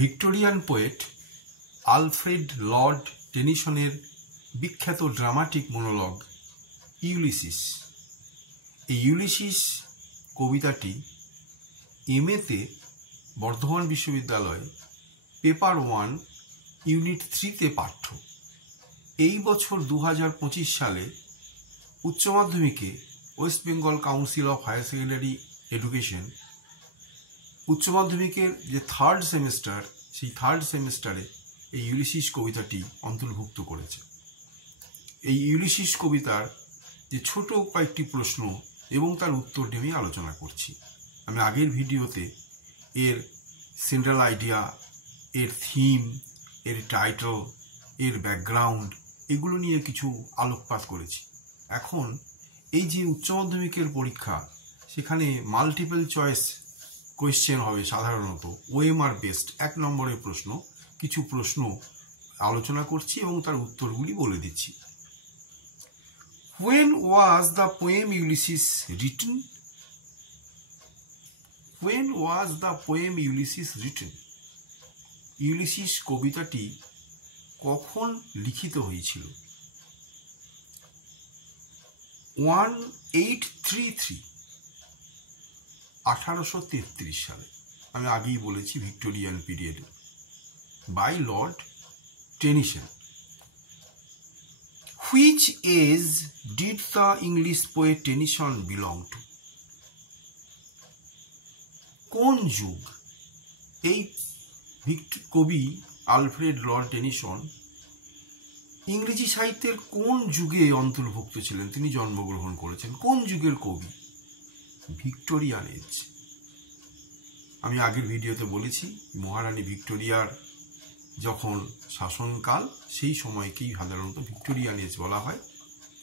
Victorian poet Alfred Lord টেনিসনের বিখ্যাত dramatic monologue Ulysses. এই Ulysses কবিতাটি এমএতে বর্ধমান বিশ্ববিদ্যালয় পেপার 1 ইউনিট 3-তে পাঠ্য। এই বছর 2025 সালে উচ্চ মাধ্যমিকে West Bengal council of higher secondary education উচ্চ মাধ্যমিকের যে থার্ড সেমিস্টার, সেই থার্ড সেমিস্টারে এই ইউলিসিস কবিতাটি অন্তর্ভুক্ত করেছে। এই ইউলিসিস কবিতার যে ছোট কয়েকটি প্রশ্ন এবং তার উত্তর নিয়ে আমি আলোচনা করছি। আমি আগের ভিডিওতে এর সেন্ট্রাল আইডিয়া, এর থিম, এর টাইটেল, এর ব্যাকগ্রাউন্ড এগুলো নিয়ে কিছু আলোকপাত করেছি। এখন এই যে উচ্চ মাধ্যমিকের পরীক্ষা, সেখানে মাল্টিপল চয়েস কোয়েশ্চেন হবে সাধারণত, ওএমআর বেসড 1 নম্বরের প্রশ্ন, কিছু প্রশ্ন আলোচনা করছি এবং তার উত্তরগুলি বলে দিচ্ছি। When was the poem Ulysses written? When was the poem Ulysses written? Ulysses কবিতাটি কখন লিখিত হয়েছিল? 1833 1833 সালে। আমি আগেই বলেছি ভিক্টোরিয়ান পিরিয়ডে, by Lord Tennyson. Which age did the English poet Tennyson belong to? কোন যুগ এই কবি আলফ্রেড লর্ড টেনিসন ইংরেজি সাহিত্যের কোন যুগে অন্তর্ভুক্ত ছিলেন, তিনি জন্মগ্রহণ করেছেন? কোন যুগের কবি? Victorian age. আমি আগের ভিডিওতে বলেছি মহারানী ভিক্টোরিয়ার যখন শাসনকাল, সেই সময়কেই সাধারণত ভিক্টোরিয়ান এজ বলা হয়।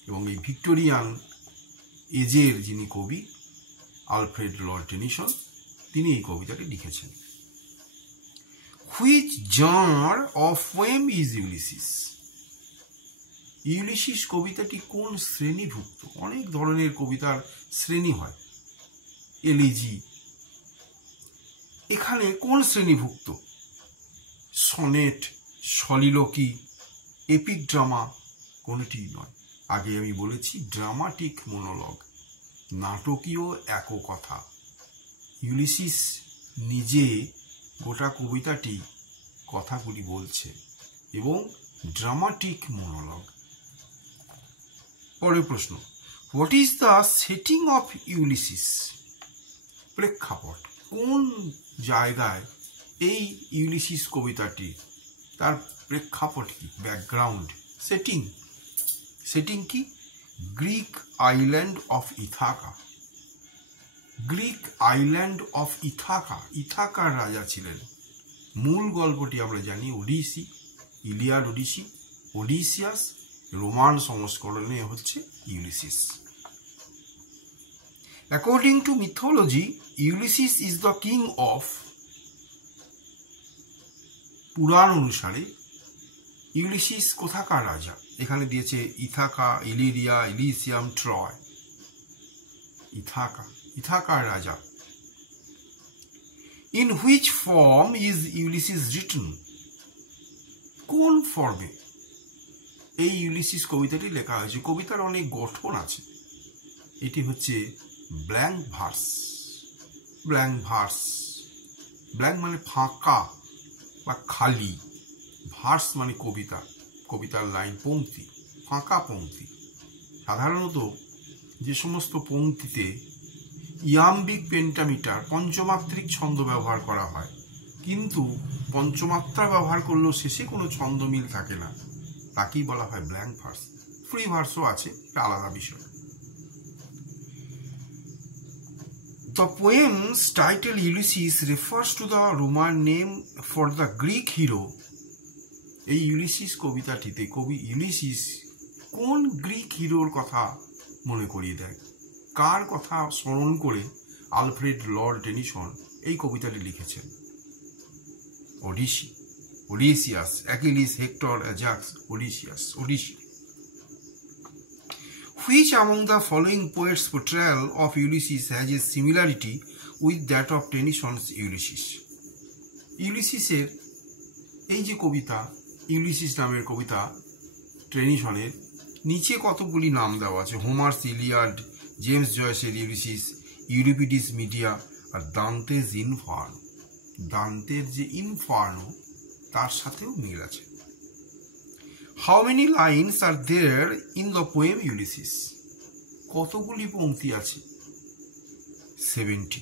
এবং এই ভিক্টোরিয়ান এজের যিনি কবি আলফ্রেড লর্ড টেনিসন, তিনি এই কবিতাটি লিখেছেন। Which genre of poem is Ulysses? Ulysses কবিতাটি কোন শ্রেণীভুক্ত? অনেক ধরনের কবিতার শ্রেণী হয়, এলিজি। এখানে কোন শ্রেণীভুক্ত? সনেট, সলিলোকি, এপিক ড্রামা কোনটি নয়। আগে আমি বলেছি ড্রামাটিক মনোলগ, নাটকীয় এককথা। ইউলিসিস নিজে গোটা কবিতাটি কথাগুলি বলছে এবং ড্রামাটিক মনোলগ। পরের প্রশ্ন, what is the setting of Ulysses? প্রেক্ষাপট, কোন জায়গায় এই ইউলিসিস কবিতাটি, তার প্রেক্ষাপট কি, ব্যাকগ্রাউন্ড, সেটিং। সেটিং কি? Greek island of Ithaca. Greek island of Ithaca, ইথাকার রাজা ছিলেন। মূল গল্পটি আমরা জানি Odyssey, Iliad Odyssey, Odysseus, Roman সংস্করণে হচ্ছে Ulysses. According to mythology, Ulysses is the king of. পুরাণ অনুসারে ইউলিসিস কোথাকার রাজা? এখানে দিয়েছে Ithaca, Illyria, Elysium, Troy. Ithaca, ইথাকার রাজা। In which form is Ulysses written? কোন ফর্মে এই ইউলিসিস কবিতাটি লেখা হয়েছে? কবিতার অনেক গঠন আছে। এটি হচ্ছে blank verse. Blank verse, blank মানে ফাঁকা বা খালি, ভার্স মানে কবিতা, কবিতার লাইন, পংক্তি, ফাঁকা পংক্তি। সাধারণত যে সমস্ত পংক্তিতে ইয়াম্বিক পেন্টামিটার, পঞ্চমাত্রিক ছন্দ ব্যবহার করা হয়, কিন্তু পঞ্চমাত্রা ব্যবহার করলেও শেষে কোনো ছন্দ মিল থাকে না, তাকেই বলা হয় ব্ল্যাঙ্ক ভার্স। ফ্রি ভার্সও আছে, এটা আলাদা বিষয়। The poem's title Ulysses refers to the Roman name for the Greek hero. এই ইউলিসিস কবিতাটিতে কবি ইউলিসিস কোন গ্রিক হিরোর কথা মনে করিয়ে দেয়? কার কথা স্মরণ করে আলফ্রেড লর্ড টেনিসন এই কবিতাটি লিখেছেন? Odyssey, Odysseus, Achilles, Hector, Ajax, Odysseus, Odyssey. Which among the following poets' portrayal of Ulysses has a similarity with that of Tennyson's Ulysses? ইউলিসিসের এই যে কবিতা, ইউলিসিস নামের কবিতা টেনিসনের, নিচে কতগুলি নাম দেওয়া আছে: হোমার্স ইলিয়াড, জেমস জয়েসের ইউলিসিস, ইউরিপিডিস মিডিয়া, আর দান্তেজ ইনফার্নো। দান্তের যে ইনফার্নো তার সাথেও মিল আছে। How many lines are there in the poem Ulysses? কতগুলি পংক্তি আছে? 70।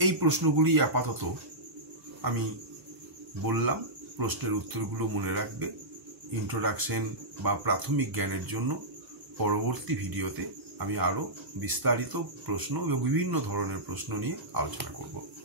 এই প্রশ্নগুলি আপাতত আমি বললাম, প্রশ্নের উত্তরগুলো মনে রাখবে ইন্ট্রোডাকশন বা প্রাথমিক জ্ঞানের জন্য। পরবর্তী ভিডিওতে আমি আরও বিস্তারিত প্রশ্ন এবং বিভিন্ন ধরনের প্রশ্ন নিয়ে আলোচনা করব।